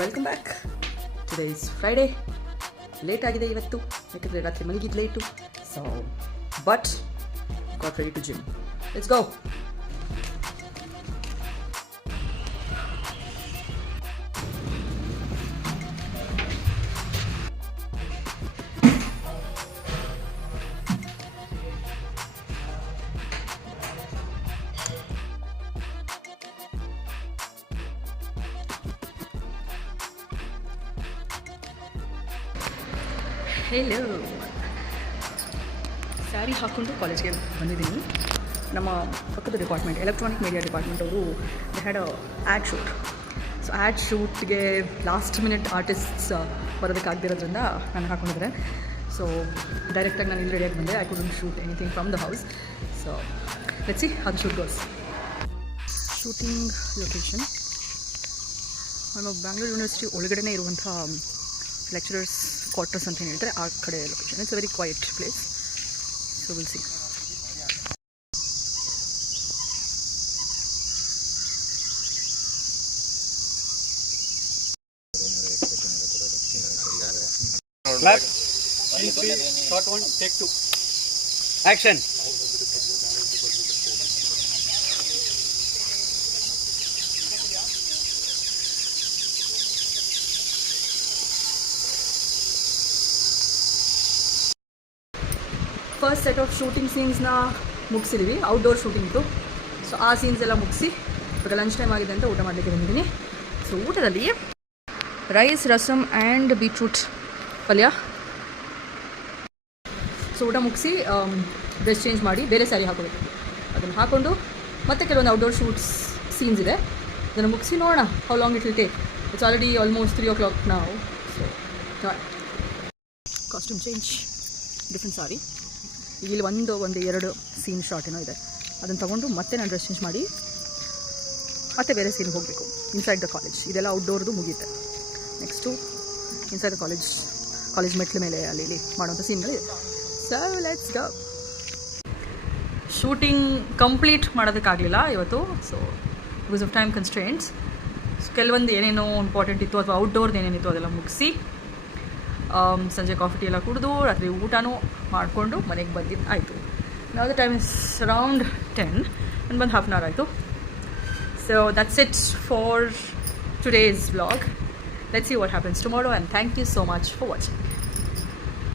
Welcome back. Today is Friday. Late ಆಗಿದೆ ಇವತ್ತು, ಯಾಕಂದರೆ ರಾತ್ರಿ ಮಲಗಿದ್ದು late. So but got ready to gym. Let's go. Hello. Sari ಹಾಕ್ಕೊಂಡು ಕಾಲೇಜ್ಗೆ ಬಂದಿದ್ದೀನಿ. ನಮ್ಮ ಪಕ್ಕದ ಡಿಪಾರ್ಟ್ಮೆಂಟ್, ಎಲೆಕ್ಟ್ರಾನಿಕ್ ಮೀಡಿಯಾ ಡಿಪಾರ್ಟ್ಮೆಂಟ್ ಅವರು they had ad shoot. So ad ಶೂಟ್ಗೆ ಲಾಸ್ಟ್ ಮಿನಿಟ್ ಆರ್ಟಿಸ್ಟ್ಸ್ ಬರೋದಕ್ಕಾಗದಿರೋದ್ರಿಂದ ನಾನು ಹಾಕೊಂಡಿದ್ದೆ. ಸೊ ಡೈರೆಕ್ಟಾಗಿ ನಾನು ಇಲ್ಲಿ ರೆಡಿಯಾಗಿ ಬಂದೆ. I couldn't shoot anything from the house. So let's see how the shoot goes. Shooting location ನಮ್ಮ ಬ್ಯಾಂಗ್ಳೂರು ಯೂನಿವರ್ಸಿಟಿ ಒಳಗಡೆ ಇರುವಂಥ ಲೆಕ್ಚರರ್ಸ್ ಕ್ವಾರ್ಟರ್ಸ್ ಅಂತ ಏನು ಹೇಳ್ತಾರೆ, ಆ ಕಡೆ location. It's a very quiet place. So will see. Clap. Short one, take two. Action. First set of shooting ಸೀನ್ಸ್ನ ಮುಗಿಸಿದ್ದೀವಿ. ಔಟ್ಡೋರ್ ಶೂಟಿಂಗ್ ಇತ್ತು. ಸೊ ಆ ಸೀನ್ಸ್ ಎಲ್ಲ ಮುಗಿಸಿ ಇವಾಗ ಲಂಚ್ ಟೈಮ್ ಆಗಿದೆ ಅಂತ ಊಟ ಮಾಡಲಿಕ್ಕೆ ಬಂದಿದ್ದೀನಿ. ಸೊ ಊಟದಲ್ಲಿ ರೈಸ್, ರಸಮ್ ಆ್ಯಂಡ್ ಬೀಟ್ರೂಟ್ ಪಲ್ಯ. ಸೊ ಊಟ ಮುಗಿಸಿ ಡ್ರೆಸ್ ಚೇಂಜ್ ಮಾಡಿ ಬೇರೆ ಸ್ಯಾರಿ ಹಾಕೋಬೇಕು. ಅದನ್ನು ಹಾಕ್ಕೊಂಡು ಮತ್ತೆ ಕೆಲವೊಂದು ಔಟ್ಡೋರ್ ಶೂಟ್ಸ್ ಸೀನ್ಸ್ ಇದೆ, ಅದನ್ನು ಮುಗಿಸಿ ನೋಡೋಣ how long it will take. It's already almost 3 o'clock ನಾವು. ಸೊ ಕಾಸ್ಟ್ಯೂಮ್ ಚೇಂಜ್, ಡಿಫ್ರೆಂಟ್ ಸಾರಿ. ಈಗ ಇಲ್ಲಿ ಒಂದು 2 ಸೀನ್ ಶಾರ್ಟ್ ಏನೋ ಇದೆ, ಅದನ್ನು ತೊಗೊಂಡು ಮತ್ತೆ ನಾನು ಡ್ರೆಸ್ ಚೇಂಜ್ ಮಾಡಿ ಮತ್ತೆ ಬೇರೆ ಸೀನ್ಗೆ ಹೋಗಬೇಕು. ಇನ್ಸೈಡ್ ದ ಕಾಲೇಜ್ ಇದೆಲ್ಲ ಔಟ್ಡೋರ್ದು ಮುಗಿಯುತ್ತೆ. ನೆಕ್ಸ್ಟು ಇನ್ಸೈಡ್ ದ ಕಾಲೇಜ್ ಮೆಟ್ಲ ಮೇಲೆ ಅಲ್ಲಿ ಇಲ್ಲಿ ಮಾಡೋಂಥ ಸೀನ್ಗಳಿದೆ. So let's go. Shooting complete ಮಾಡೋದಕ್ಕಾಗಲಿಲ್ಲ ಇವತ್ತು. So because of time constraints. So ಕೆಲವೊಂದು ಏನೇನೋ ಇಂಪಾರ್ಟೆಂಟ್ ಇತ್ತು ಅಥವಾ ಔಟ್ಡೋರ್ದು ಏನೇನಿತ್ತು ಅದೆಲ್ಲ ಮುಗಿಸಿ ಸಂಜೆ ಕಾಫಿ ಟೀ ಎಲ್ಲ ಕುಡಿದು ರಾತ್ರಿ ಊಟನೂ ಮಾಡಿಕೊಂಡು ಮನೆಗೆ ಬಂದಿದ್ದು ಆಯಿತು. ನಾವು the time is around 10 and ಬಂದು ಹಾಫ್ ಆನ್ ಅವರ್ ಆಯಿತು. So that's it for today's vlog. Let's see what happens tomorrow and thank you so much for watching.